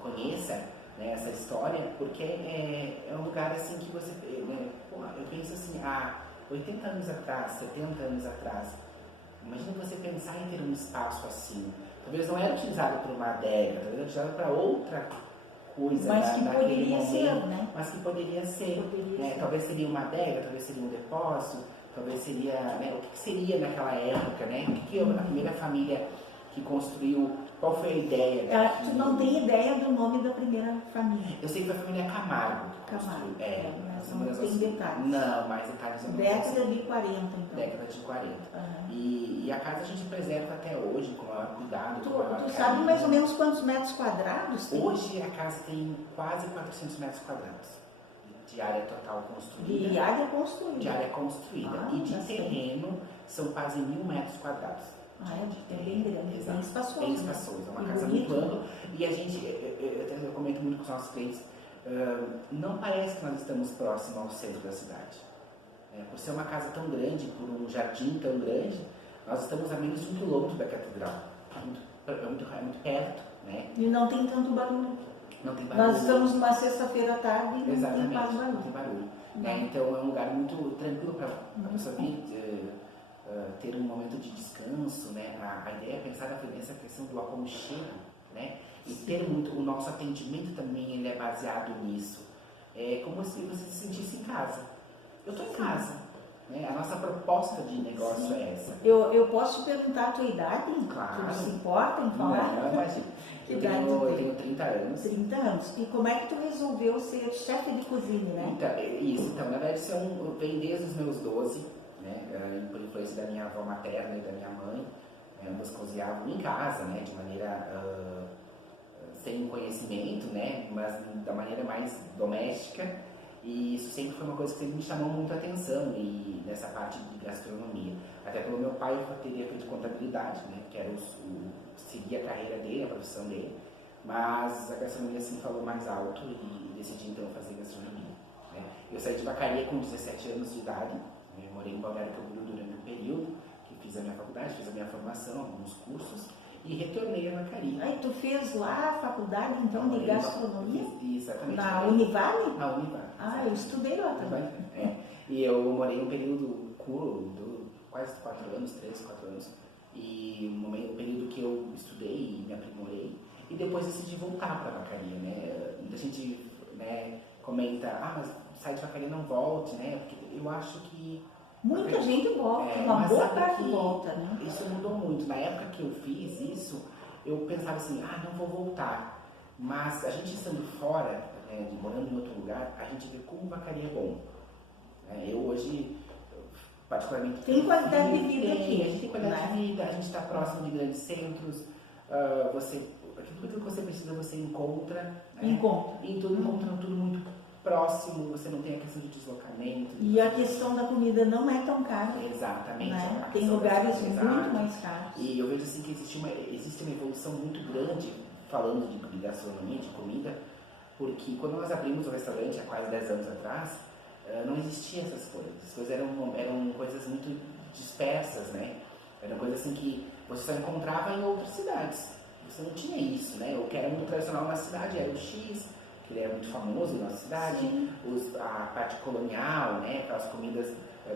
conheça, né, essa história, porque é um lugar assim que você, né, eu penso assim, há 80 anos atrás, 70 anos atrás, imagina você pensar em ter um espaço assim, talvez não era utilizado por uma adega, talvez era utilizado para outra coisa, Mas que naquele poderia momento, ser, né? mas que poderia ser, Poderia né? ser. Talvez seria uma adega, talvez seria um depósito, talvez seria, né, o que seria naquela época, né? O que a primeira família que construiu, qual foi a ideia? Tu não tem ideia do nome da primeira família. Eu sei que foi a família Camargo que Camargo, construiu. mas não tem detalhes. Não, mais detalhes eu não Década sei. de 40, então. Década de 40. Aham. E a casa a gente preserva até hoje, com o maior cuidado. com o maior Tu sabe carinho. mais ou menos quantos metros quadrados tem? Hoje a casa tem quase 400 metros quadrados de área total construída. De área construída. De área construída. Ah, E de bastante. terreno são quase 1.000 metros quadrados. É bem grande, Exato. bem espaçoso. Bem né? espaçoso. É uma E casa bonito. muito ampla. E a gente, eu comento muito com os nossos clientes, não parece que nós estamos próximos ao centro da cidade. Por ser uma casa tão grande, por um jardim tão grande, nós estamos a menos de 1 quilômetro da catedral. É muito perto, né? E não tem tanto barulho. Não tem barulho. Nós estamos numa sexta-feira à tarde e não Exatamente, tem quase não barulho. tem barulho. Não. Então é um lugar muito tranquilo para a pessoa vir ter um momento de descanso, né? A ideia é pensar nessa questão do aconchego, né? E ter muito, o nosso atendimento também ele é baseado nisso. É como se você se sentisse em casa. Eu estou em casa, né? A nossa proposta de negócio é essa. Eu posso te perguntar a tua idade? Claro. Tu não se importa em falar? Não, imagina. Que Eu idade tu tem? tenho 30 anos. 30 anos. E como é que tu resolveu ser chefe de cozinha, né? Então, na verdade, isso vem desde os meus 12, né? Por influência da minha avó materna e da minha mãe. Ambas cozinhavam em casa, né? De maneira sem conhecimento, né? Mas da maneira mais doméstica. E isso sempre foi uma coisa que sempre me chamou muito a atenção e nessa parte de gastronomia. Até pelo meu pai, eu teria feito contabilidade, né? Que era seguir a carreira dele, a profissão dele. Mas a gastronomia sempre falou mais alto e decidi então fazer gastronomia, né? Eu saí de Vacaria com 17 anos de idade, né? Morei em Balneário Camboriú durante um período, que fiz a minha faculdade, fiz a minha formação, alguns cursos, e retornei a Vacaria. Aí tu fez lá a faculdade então de gastronomia? Exatamente. Na Univale? Na Univale. Ah, eu estudei lá também. E eu morei um período curto, quase 4 anos, 3, 4 anos. E um período que eu estudei e me aprimorei. E depois decidi voltar para a Vacaria, né? Muita gente, né, comenta, mas sai de Vacaria, não volte, né? Porque eu acho que... Muita gente volta, uma boa parte volta, né? Isso mudou muito. Na época que eu fiz isso, eu pensava assim, não vou voltar. Mas a gente estando fora, né, morando em outro lugar, a gente vê como Vacaria é bom. Eu hoje, particularmente... Tem qualidade de vida aqui. A gente tem qualidade de vida, a gente está próximo de grandes centros, tudo que você precisa você encontra. Né? Encontra tudo muito próximo, você não tem a questão de deslocamento. E a questão da comida não é tão cara. Exatamente. Né? Tem lugares muito mais caros. E eu vejo assim que existe uma evolução muito grande, falando de gastronomia, de comida, porque quando nós abrimos o restaurante há quase 10 anos atrás, não existiam essas coisas. As coisas eram coisas muito dispersas, né? Eram coisas assim que você só encontrava em outras cidades. Você não tinha isso, né? O que era muito tradicional na cidade era o X, que ele era muito famoso na nossa cidade, a parte colonial, né? Aquelas comidas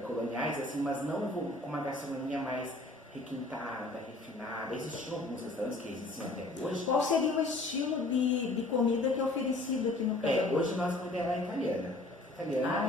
coloniais, assim, mas não com uma gastronomia mais requintada, refinada. Existiam alguns restaurantes que existiam até hoje. Qual seria o estilo de comida que é oferecido aqui no Casablanca? Hoje nossa comida é italiana. Italiana.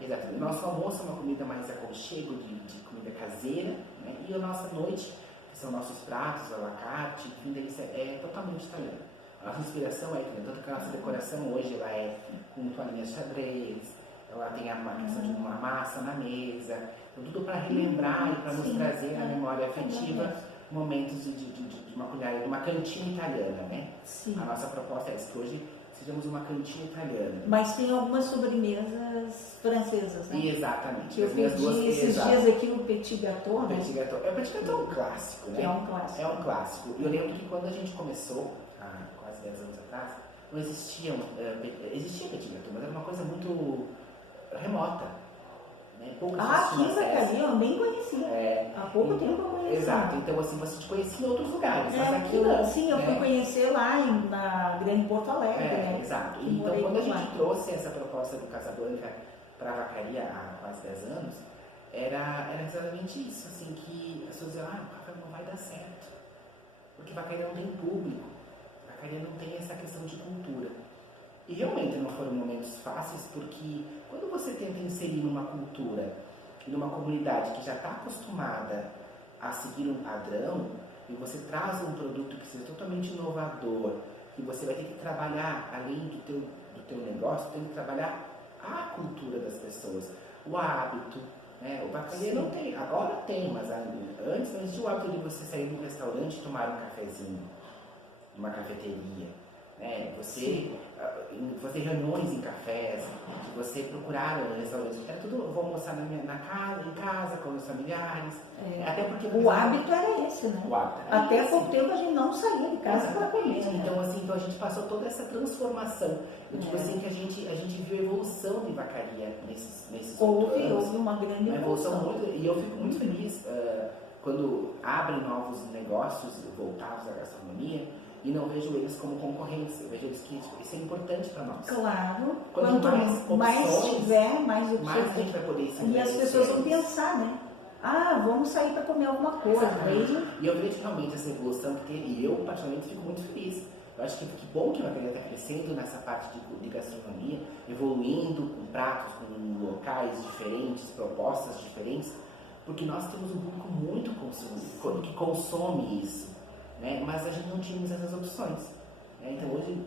Exatamente. Nosso almoço é uma comida mais aconchego, de comida caseira, né? E a nossa noite, que são nossos pratos, a la carte, enfim, é totalmente italiana. A nossa inspiração é italiana, tanto que a nossa decoração hoje ela é com toalhinhas xadrez, ela tem a questão de uma massa na mesa, tudo para relembrar e para nos trazer na memória afetiva momentos de uma culinária, de uma cantina italiana, né? Sim. A nossa proposta é essa, que hoje sejamos uma cantina italiana. Mas tem algumas sobremesas francesas, né? Exatamente. Eu pedi esses dias aqui o petit gâteau, né? O petit gâteau é um clássico, né? É um clássico. É um clássico. Eu lembro que quando a gente começou, há quase 10 anos atrás, não existia petit gâteau, mas era uma coisa muito remota. Né? Aqui em Vacaria eu nem conhecia. Há pouco tempo eu conheci. Exato. Então, assim, você te conhecia em outros lugares, mas aqui não. Sim, eu fui conhecer lá na Grande Porto Alegre, né? Exato. Então, quando a gente trouxe essa proposta do Casablanca para a Vacaria há quase 10 anos, era exatamente isso, assim, que as pessoas diziam, o café não vai dar certo, porque Vacaria não tem público, Vacaria não tem essa questão de cultura. E realmente não foram momentos fáceis, porque quando você tenta inserir numa cultura e numa comunidade que já está acostumada a seguir um padrão, e você traz um produto que seja totalmente inovador, que você vai ter que trabalhar, além do teu negócio, tem que trabalhar a cultura das pessoas, o hábito, né? O Vacaria não tem, agora tem, mas antes não existia o hábito de você sair de um restaurante e tomar um cafezinho, numa cafeteria, né? Você reuniões em cafés, você procurar restaurantes, era tudo, vou almoçar em casa, com os familiares, até porque o hábito era esse, né? Até há pouco tempo a gente não saía de casa para comer. Então, assim, a gente passou toda essa transformação. Tipo assim, que a gente viu a evolução de Vacaria nesses houve uma grande evolução. E eu fico muito feliz quando abrem novos negócios voltados à gastronomia e não vejo eles como concorrentes. Eu vejo eles que isso é importante para nós. Claro. Quanto mais tiver, mais opções. Mais a gente vai poder ensinar. E as pessoas vão pensar, né? Vamos sair para comer alguma coisa. E eu vejo realmente essa evolução, e eu particularmente fico muito feliz. Eu acho que bom que a Vacaria está crescendo nessa parte de gastronomia, evoluindo com pratos, com locais diferentes, propostas diferentes, porque nós temos um público muito consumidor, que consome isso, né? Mas a gente não tínhamos essas opções, né? Então hoje,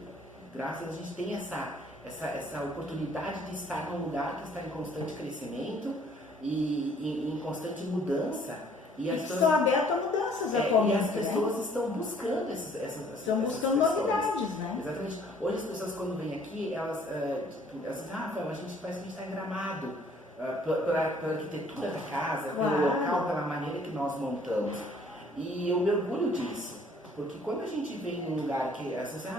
graças a gente tem essa oportunidade de estar num lugar que está em constante crescimento e em constante mudança. E as pessoas estão abertas a mudanças atualmente. E as pessoas estão buscando estão buscando novidades, né? Exatamente. Hoje as pessoas quando vêm aqui, elas dizem, Rafael, a gente parece que a gente está em Gramado, pela arquitetura da casa, pelo local, pela maneira que nós montamos. E eu me orgulho disso. Porque quando a gente vem num lugar que as pessoas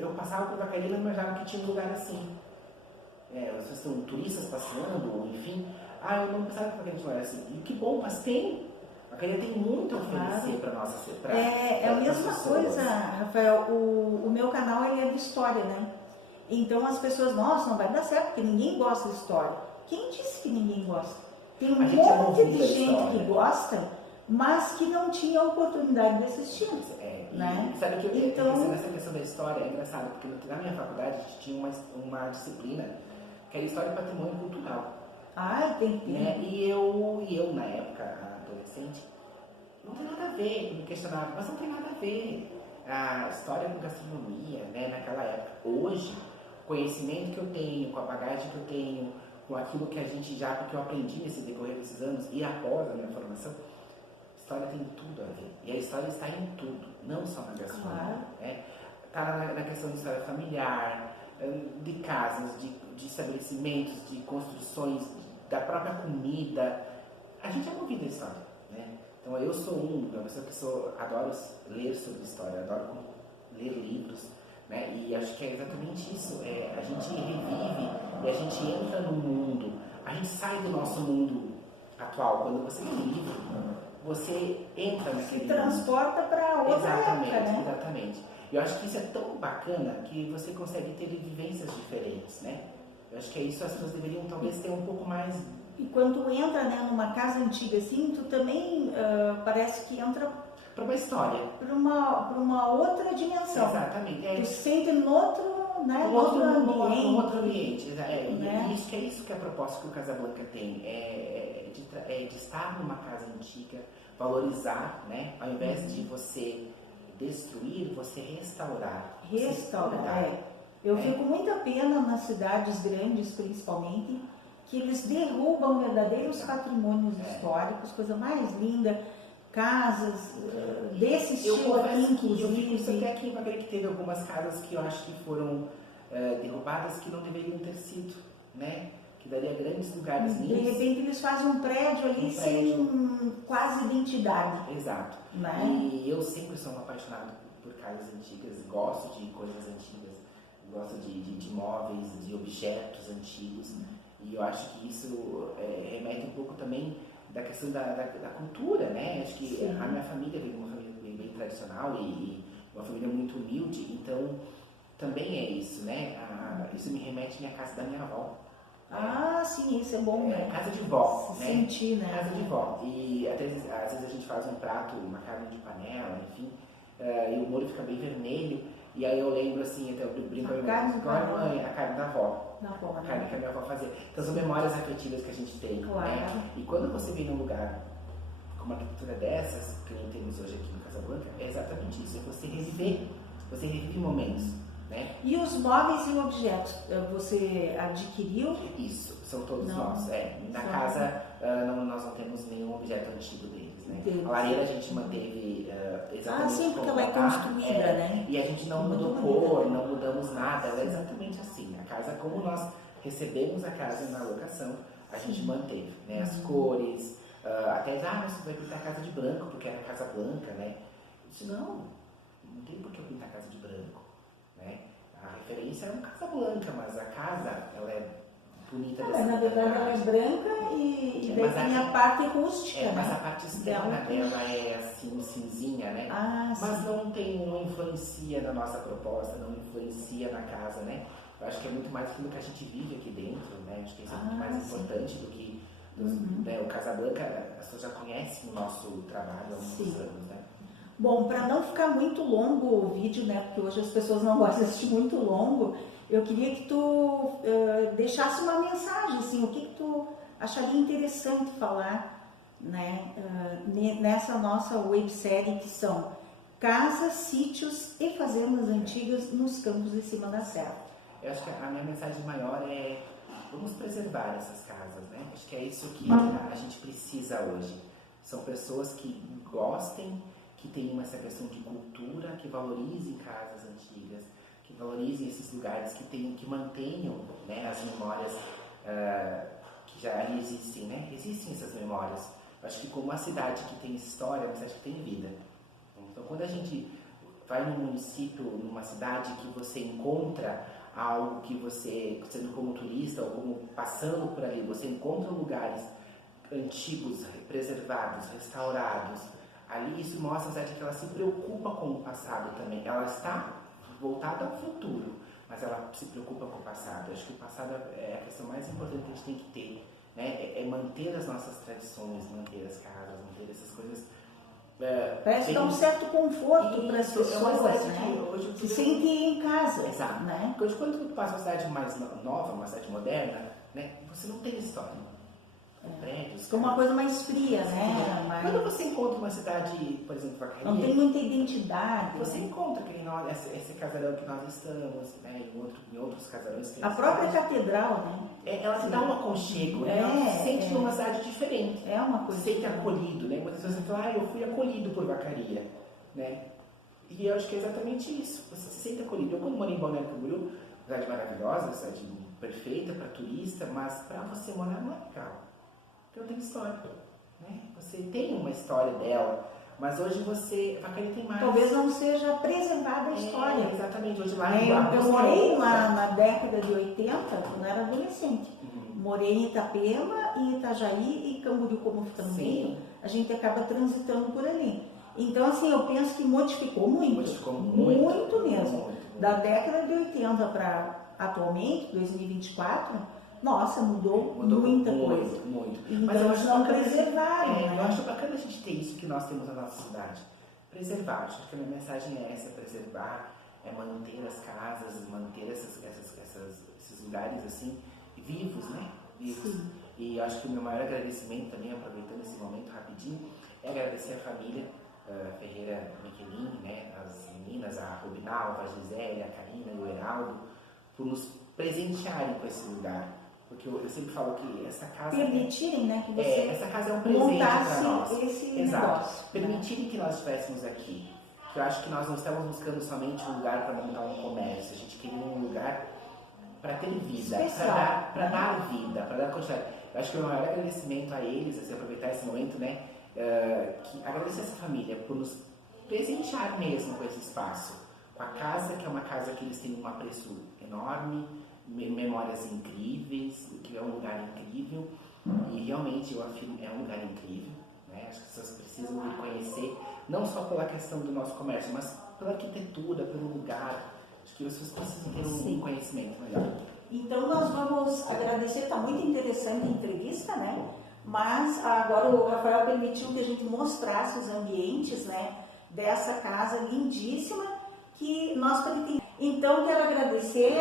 eu passava por Vacaria e não imaginava que tinha um lugar assim. As pessoas são turistas passeando, enfim. Eu não pensava que Vacaria tinha um lugar assim. E que bom, mas tem. Vacaria tem muito a oferecer para nós. É a mesma coisa, Rafael. O meu canal ele é de história, né? Então as pessoas, nossa, não vai dar certo, porque ninguém gosta de história. Quem disse que ninguém gosta? Tem um monte de gente que gosta, mas que não tinha a oportunidade de assistir. Né? Sabe que então, essa questão da história é engraçada, porque na minha faculdade a gente tinha uma disciplina que era História e Patrimônio Cultural. Tem que ter. Né? E eu, na época, adolescente, não tem nada a ver, me questionava, mas não tem nada a ver a história com gastronomia, né? Naquela época. Hoje, o conhecimento que eu tenho, com a bagagem que eu tenho, com aquilo que a gente porque eu aprendi nesse decorrer desses anos e após a minha formação, história tem tudo a ver. E a história está em tudo, não só na gastronomia. Está na questão de história familiar, de casas, de estabelecimentos, de construções, da própria comida. A gente é movido a história, né? Então eu sou uma pessoa que adoro ler sobre história, adoro ler livros, né? E acho que é exatamente isso. A gente revive e a gente entra no mundo, a gente sai do nosso mundo atual. Quando você lê livro, você entra naquele se transporta para outra época, né? Exatamente. E eu acho que isso é tão bacana que você consegue ter vivências diferentes, né? Eu acho que é isso, as pessoas deveriam talvez ter um pouco mais. E quando tu entra, né, numa casa antiga assim, tu também parece que entra para uma história, para uma outra dimensão. Exatamente. Tu sente no outro, né, outro ambiente. Outro ambiente. Né? E isso que é a proposta que o Casablanca tem, de estar numa casa antiga, valorizar, né? Ao invés de você destruir, você restaurar. Eu fico com muita pena nas cidades grandes, principalmente, que eles derrubam verdadeiros patrimônios históricos, coisa mais linda, casas desse estilo aqui, inclusive. Até aqui em Vacaria que teve algumas casas que eu acho que foram derrubadas que não deveriam ter sido, né? Que daria grandes lugares lindos. De repente eles fazem um prédio ali sem quase identidade. Exato. Né? E eu sempre sou um apaixonado por casas antigas, gosto de coisas antigas, gosto de móveis, de objetos antigos. E eu acho que isso remete um pouco também da questão da cultura, né? Acho que a minha família veio de uma família bem tradicional e uma família muito humilde, então também é isso, né? Isso me remete à minha casa da minha avó. Sim, isso é bom, né? Casa de vó, né? Sentir, né? Casa de vó. E até às vezes a gente faz um prato, uma carne de panela, enfim, e o molho fica bem vermelho. E aí eu lembro assim, até eu brinco a carne a carne da avó. A carne que a minha avó fazia. Então são memórias afetivas que a gente tem. Claro. Né? E quando você vem num lugar com uma arquitetura dessas, que nem temos hoje aqui no Casablanca, é exatamente isso. É você revive momentos. Né? E os móveis e objetos, você adquiriu? Isso, são todos nossos. Na casa nós não temos nenhum objeto antigo deles. Né? A lareira a gente manteve exatamente sim, porque ela é construída, né? E a gente não mudou cor, não mudamos nada, ela é exatamente assim. A casa, como nós recebemos a casa na locação, a gente manteve, né? As cores, até você vai pintar a casa de branco, porque era casa branca, né? Eu disse, não tem por que eu pintar a casa de branco. Né? A referência é uma casa branca, mas a casa ela é bonita dessa na verdade ela é branca e daí tem a parte rústica, né? Mas a parte externa dela é assim, cinzinha, né? Mas não influencia na nossa proposta, não influencia na casa, né? Eu acho que é muito mais aquilo que a gente vive aqui dentro, né? Acho que isso é muito mais importante do que né? O Casablanca, as pessoas já conhecem o nosso trabalho há muitos anos, né? Bom, para não ficar muito longo o vídeo, né, porque hoje as pessoas não gostam de assistir muito longo, eu queria que tu deixasse uma mensagem, assim, o que tu acharia interessante falar, né, nessa nossa websérie que são casas, sítios e fazendas antigas nos campos de cima da serra. Eu acho que a minha mensagem maior é vamos preservar essas casas, né? Acho que é isso que a gente precisa hoje. São pessoas que gostem, que tenham essa questão de cultura, que valorizem casas antigas, que valorizem esses lugares, que mantenham, né, as memórias que já ali existem, né? Existem essas memórias. Eu acho que como uma cidade que tem história, uma cidade que tem vida. Então, quando a gente vai num município, numa cidade que você encontra algo que você, sendo como turista ou como passando por ali, você encontra lugares antigos, preservados, restaurados, ali isso mostra a cidade que ela se preocupa com o passado também. Ela está voltada ao futuro, mas ela se preocupa com o passado. Eu acho que o passado é a questão mais importante que a gente tem que ter, né? É manter as nossas tradições, manter as casas, manter essas coisas. Parece dar um certo conforto para as pessoas, né? Hoje se sentem em casa. Exato. Né? Porque hoje, quando tu passa uma cidade mais nova, uma cidade moderna, né, você não tem história. Prédios. Fica uma coisa mais fria, né? Mais... Quando você encontra uma cidade, por exemplo, Vacaria, não tem muita identidade. Você encontra esse casarão que nós estamos, né, em outros casarões. A própria catedral, né? Ela te dá um aconchego, né? Ela se sente numa cidade diferente. É uma coisa. Se sente acolhido, né? Muitas vezes você fala, eu fui acolhido por Vacaria, né? E eu acho que é exatamente isso. Você se sente acolhido. Eu, quando morei em Balneário Camboriú, cidade maravilhosa, cidade perfeita para turista, mas para você morar não é legal. Porque não tem história, né? Você tem uma história dela, mas hoje Vacaria tem mais. Talvez não seja preservada a história. Exatamente, hoje lá eu morei lá na década de 80, quando era adolescente. Morei em Itapema, em Itajaí e Camboriú, como fica no meio, a gente acaba transitando por ali. Então, assim, eu penso que modificou muito. Modificou muito mesmo. Muito. Da década de 80 para atualmente, 2024, nossa, mudou muita coisa. Muito. Então, mas eu acho não preservaram, né? Eu acho bacana a gente ter isso que nós temos na nossa cidade. Preservar. Acho que a minha mensagem é essa, preservar, é manter as casas, manter esses lugares assim, vivos, né? Vivos. Sim. E eu acho que o meu maior agradecimento também, aproveitando esse momento rapidinho, é agradecer a família Ferreira Michelin, né? As meninas, a Rubinalva, a Gisele, a Karina e o Heraldo, por nos presentearem com esse lugar. Porque eu sempre falo que essa casa... Permitirem, né, que você essa casa é um presente para nós. Esse Exato. negócio. Permitirem que nós estivéssemos aqui. Que eu acho que nós não estamos buscando somente um lugar para montar um comércio. A gente queria um lugar para ter vida, para dar vida, para dar quantidade. Eu acho que o maior agradecimento a eles, assim, aproveitar esse momento, né, que agradecer essa família por nos presentear mesmo com esse espaço. Com a casa, que é uma casa que eles têm um apreço enorme, memórias incríveis, que é um lugar incrível, e realmente eu afirmo, é um lugar incrível, né? As pessoas precisam me conhecer, não só pela questão do nosso comércio, mas pela arquitetura, pelo lugar. Acho que as pessoas precisam ter um conhecimento melhor. Então nós vamos agradecer, está muito interessante a entrevista, né? Mas agora o Rafael permitiu que a gente mostrasse os ambientes, né, dessa casa lindíssima que nós pretendemos. Então, quero agradecer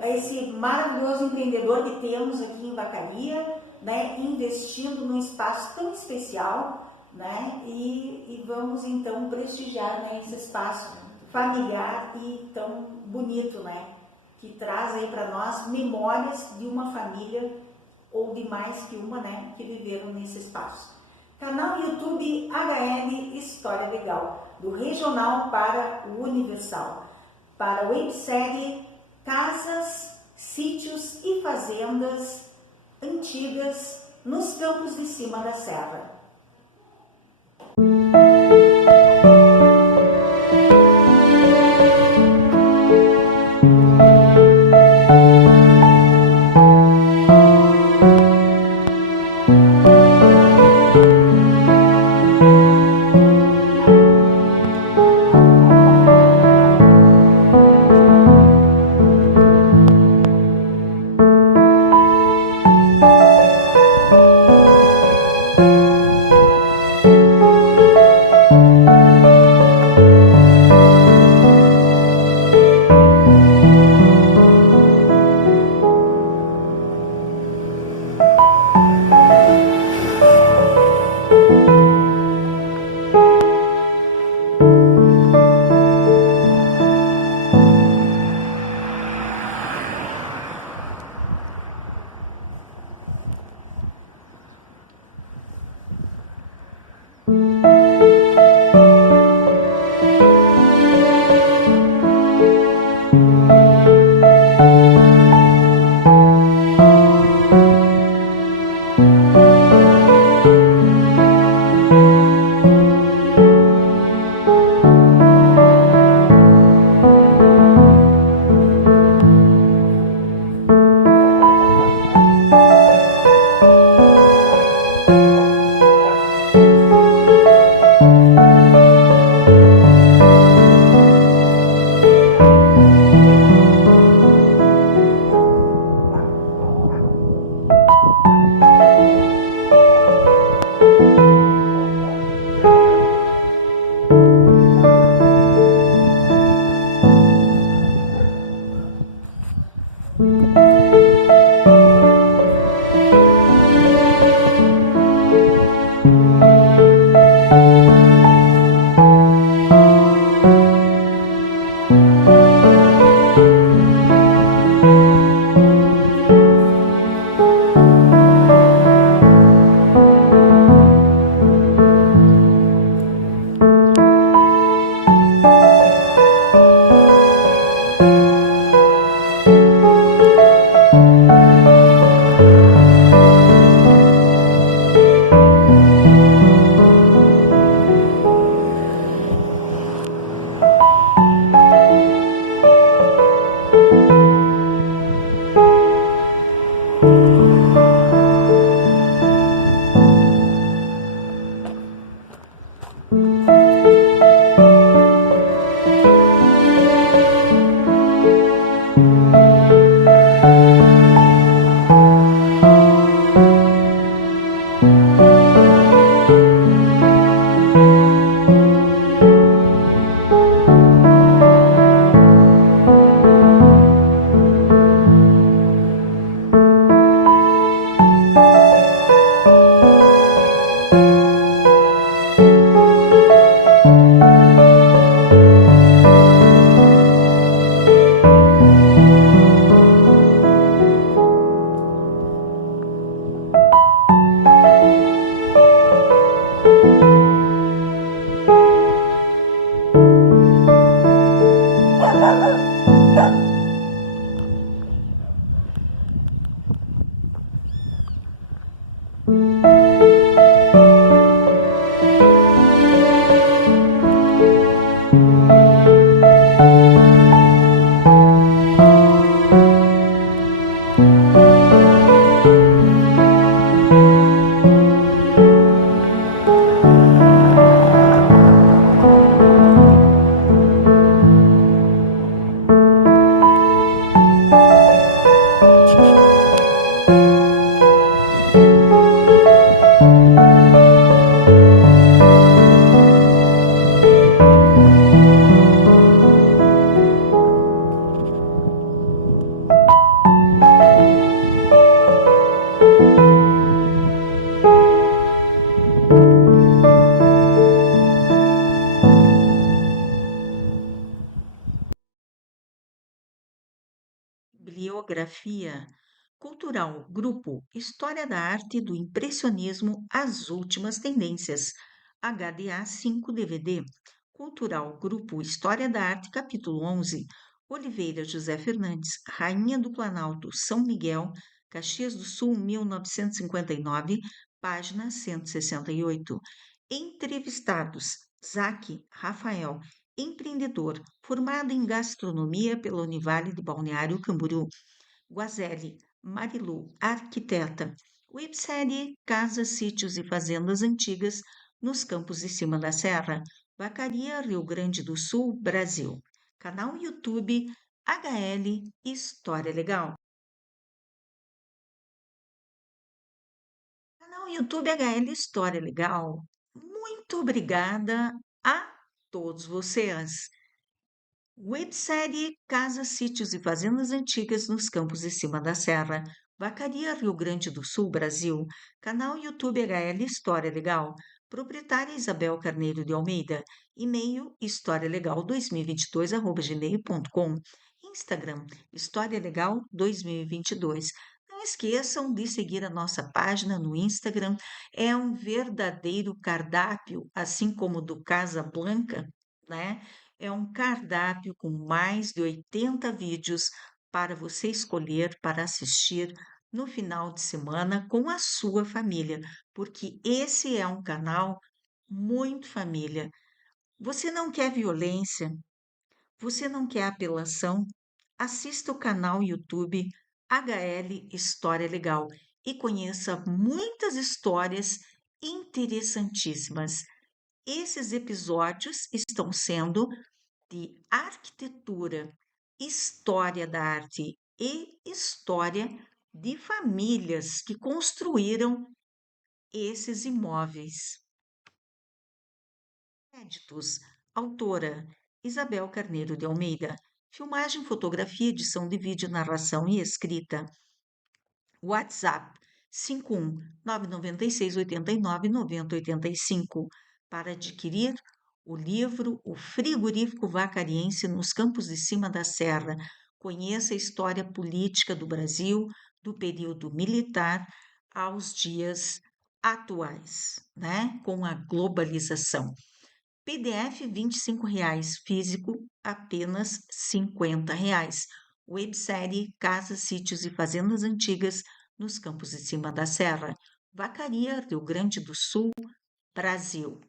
a esse maravilhoso empreendedor que temos aqui em Vacaria, né, investindo num espaço tão especial, né, e vamos então prestigiar, né, esse espaço familiar e tão bonito, né, que traz aí para nós memórias de uma família ou de mais que uma, né, que viveram nesse espaço. Canal YouTube HL História Legal, do regional para o universal. Para a websérie Casas, Sítios e Fazendas Antigas nos Campos de Cima da Serra. Biografia cultural, grupo História da Arte do Impressionismo, as últimas tendências. HDA 5 DVD. Cultural, grupo História da Arte, capítulo 11. Oliveira José Fernandes, Rainha do Planalto, São Miguel, Caxias do Sul, 1959, página 168. Entrevistados: Zaque Rafael, empreendedor, formado em gastronomia pela Univale de Balneário Camboriú. Guazelli Marilu, arquiteta. Websérie Casas, Sítios e Fazendas Antigas nos Campos de Cima da Serra. Vacaria, Rio Grande do Sul, Brasil. Canal YouTube HL História Legal. Canal YouTube HL História Legal. Muito obrigada a todos vocês. Websérie Casas, Sítios e Fazendas Antigas nos Campos de Cima da Serra. Vacaria, Rio Grande do Sul, Brasil. Canal YouTube HL História Legal. Proprietária Isabel Carneiro de Almeida. E-mail historialegal2022@gmail.com. Instagram História Legal 2022. Não esqueçam de seguir a nossa página no Instagram. É um verdadeiro cardápio, assim como o do Casa Blanca, né? É um cardápio com mais de 80 vídeos para você escolher para assistir no final de semana com a sua família, porque esse é um canal muito família. Você não quer violência? Você não quer apelação? Assista o canal YouTube HL História Legal e conheça muitas histórias interessantíssimas. Esses episódios estão sendo de arquitetura, história da arte e história de famílias que construíram esses imóveis. Créditos: autora Isabel Carneiro de Almeida. Filmagem, fotografia, edição de vídeo, narração e escrita. WhatsApp 51996899085 para adquirir o livro O Frigorífico Vacariense nos Campos de Cima da Serra. Conheça a história política do Brasil do período militar aos dias atuais, né? Com a globalização. PDF R$ 25, físico apenas R$ 50. Websérie Casas, Sítios e Fazendas Antigas nos Campos de Cima da Serra. Vacaria, Rio Grande do Sul, Brasil.